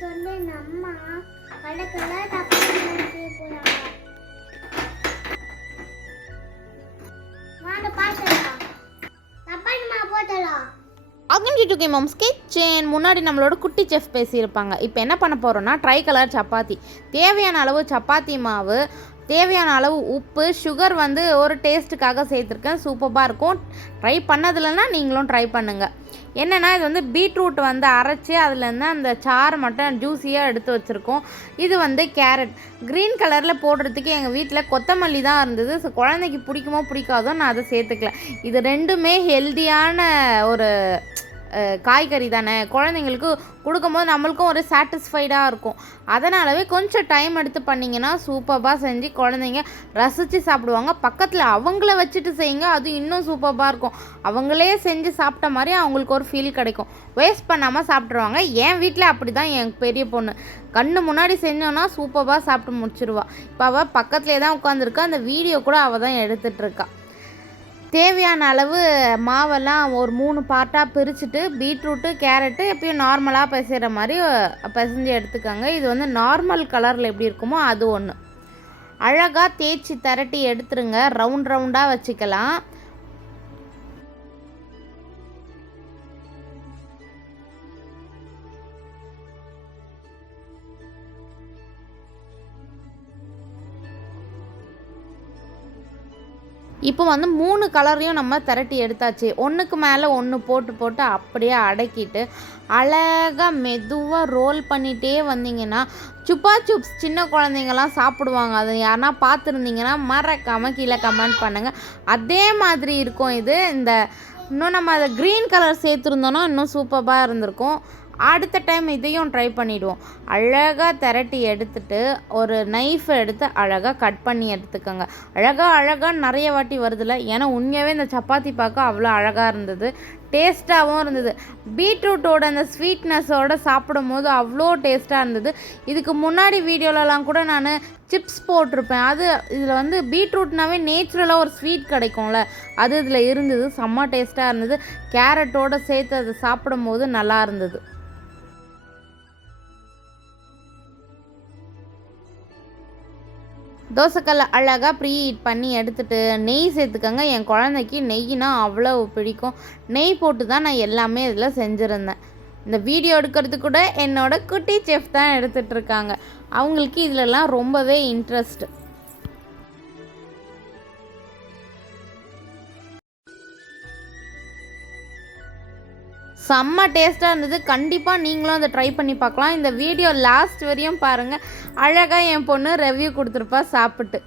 நம்ம கலர் தப்பாத்தி செய்ய போறாங்க. வாங்க பாக்கலாம். தப்பாத்தி மாவு போடலாம். அகன்ஜிட்டுகே மாம்ஸ் கிச்சன். முன்னாடி நம்மளோட குட்டி செஃப் பேசியிருப்பாங்க. இப்போ என்ன பண்ண போகிறோன்னா ட்ரை கலர் சப்பாத்தி. தேவையான அளவு சப்பாத்தி மாவு, தேவையான அளவு உப்பு, சுகர் வந்து ஒரு டேஸ்ட்டுக்காக சேர்த்துருக்கேன். சூப்பராக இருக்கும். ட்ரை பண்ணதில்லைன்னா நீங்களும் ட்ரை பண்ணுங்கள். என்னென்னா இது வந்து பீட்ரூட் வந்து அரைச்சி அதுலேருந்து அந்த சாறு மட்டும் ஜூஸியாக எடுத்து வச்சுருக்கோம். இது வந்து கேரட் க்ரீன் கலரில் போடுறதுக்கு எங்கள் வீட்டில் கொத்தமல்லி தான் இருந்தது. ஸோ குழந்தைக்கு பிடிக்குமோ பிடிக்காதோ நான் அதை சேர்த்துக்கல. இது ரெண்டுமே ஹெல்த்தியான ஒரு காய்கறி தானே, குழந்தைங்களுக்கு கொடுக்கும்போது நம்மளுக்கும் ஒரு சாட்டிஸ்ஃபைடாக இருக்கும். அதனாலவே கொஞ்சம் டைம் எடுத்து பண்ணிங்கன்னா சூப்பராக செஞ்சு குழந்தைங்க ரசித்து சாப்பிடுவாங்க. பக்கத்தில் அவங்கள வச்சுட்டு செய்யுங்க, அது இன்னும் சூப்பராக இருக்கும். அவங்களே செஞ்சு சாப்பிட்ட மாதிரி அவங்களுக்கு ஒரு ஃபீல் கிடைக்கும். வேஸ்ட் பண்ணாமல் சாப்பிட்ருவாங்க. என் வீட்டில் அப்படி தான் என் பெரிய பொண்ணு கண்ணு முன்னாடி செஞ்சோன்னா சூப்பராக சாப்பிட்டு முடிச்சிடுவா. இப்போ அவள் பக்கத்துலேயே தான் உட்காந்துருக்கா. அந்த வீடியோ கூட அவள் தான் எடுத்துகிட்ருக்கா. தேவையான அளவு மாவெல்லாம் ஒரு 3 பார்ட்டாக பிரிச்சுட்டு பீட்ரூட்டு கேரட்டு எப்பயும் நார்மலாக பிசைகிற மாதிரி பிசைஞ்சு எடுத்துக்கோங்க. இது வந்து நார்மல் கலரில் எப்படி இருக்குமோ அது ஒன்று. அழகாக தேய்ச்சி திரட்டி எடுத்துருங்க. ரவுண்ட் ரவுண்டாக வச்சுக்கலாம். இப்போ வந்து 3 கலரையும் நம்ம திரட்டி எடுத்தாச்சு. ஒன்றுக்கு மேலே ஒன்று போட்டு அப்படியே அடக்கிட்டு அழகாக மெதுவாக ரோல் பண்ணிகிட்டே வந்தீங்கன்னா சுப்பா சூப்ஸ் சின்ன குழந்தைங்கள்லாம் சாப்பிடுவாங்க. அது யாருன்னா பார்த்துருந்தீங்கன்னா மறக்காமல் கீழே கமெண்ட் பண்ணுங்கள். அதே மாதிரி இருக்கும் இது. இன்னும் நம்ம அதை க்ரீன் கலர் சேர்த்துருந்தோன்னா இன்னும் சூப்பராக இருந்திருக்கும். அடுத்த டைம் இதையும் ட்ரை பண்ணிவிடுவோம். அழகாக திரட்டி எடுத்துட்டு ஒரு நைஃபை எடுத்து அழகாக கட் பண்ணி எடுத்துக்கோங்க. அழகாக நிறைய வாட்டி வருதில்ல. ஏன்னா உண்மையாகவே இந்த சப்பாத்தி பார்க்க அவ்வளோ அழகாக இருந்தது, டேஸ்ட்டாகவும் இருந்தது. பீட்ரூட்டோட அந்த ஸ்வீட்னஸோடு சாப்பிடும் போது அவ்வளோ டேஸ்ட்டாக இருந்தது. இதுக்கு முன்னாடி வீடியோலலாம் கூட நான் சிப்ஸ் போட்டிருப்பேன். இதில் வந்து பீட்ரூட்னாவே நேச்சுரலாக ஒரு ஸ்வீட் கிடைக்கும்ல, அது இதில் இருந்தது. செம்ம டேஸ்ட்டாக இருந்தது. கேரட்டோடு சேர்த்து அதை சாப்பிடும் போது நல்லா இருந்தது. தோசைக்கல்ல அழகாக ப்ரீ ஹீட் பண்ணி எடுத்துகிட்டு நெய் சேர்த்துக்கோங்க. என் குழந்தைக்கு நெய்னா அவ்வளோ பிடிக்கும். நெய் போட்டு தான் நான் எல்லாமே இதில் செஞ்சுருந்தேன். இந்த வீடியோ எடுக்கிறது கூட என்னோட குட்டி செஃப் தான் எடுத்துகிட்ருக்காங்க. அவங்களுக்கு இதிலெல்லாம் ரொம்பவே இன்ட்ரெஸ்ட். செம்ம டேஸ்ட்டாக இருந்தது. கண்டிப்பாக நீங்களும் அதை ட்ரை பண்ணி பார்க்கலாம். இந்த வீடியோ லாஸ்ட் வரையும் பாருங்கள். அழகாக என் பொண்ணு ரிவ்யூ கொடுத்துருப்பா சாப்பிட்டு.